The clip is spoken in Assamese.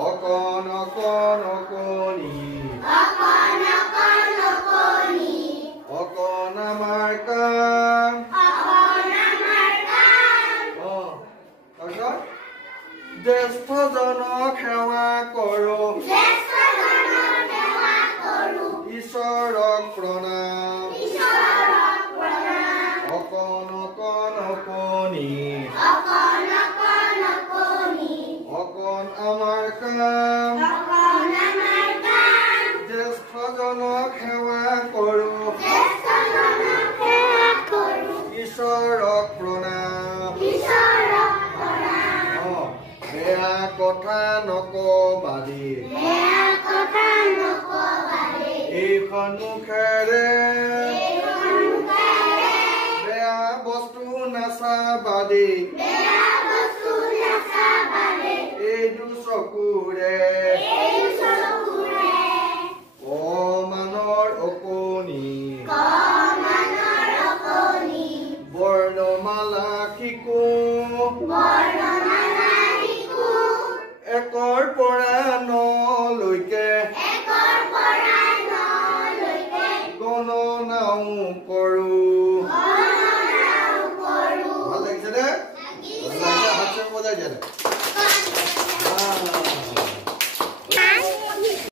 অকণ অকণ অকণি অকণ আমাৰ কাম জ্যেষ্ঠজনক সেৱা কৰোঁ ঈশ্বৰক প্ৰণাম অকণ অকণ অকণি অকণ আমাৰ কাম জ্যেষ্ঠজনক সেৱা কৰোঁ ঈশ্বৰক প্ৰণাম বেয়া কথা নকবাদি এইখন মুখেৰে বেয়া বস্তু নাচাবাদি এইটো চকুৰে অমানৰ অকণি বৰ্ণমালা শিকো একৰ পৰা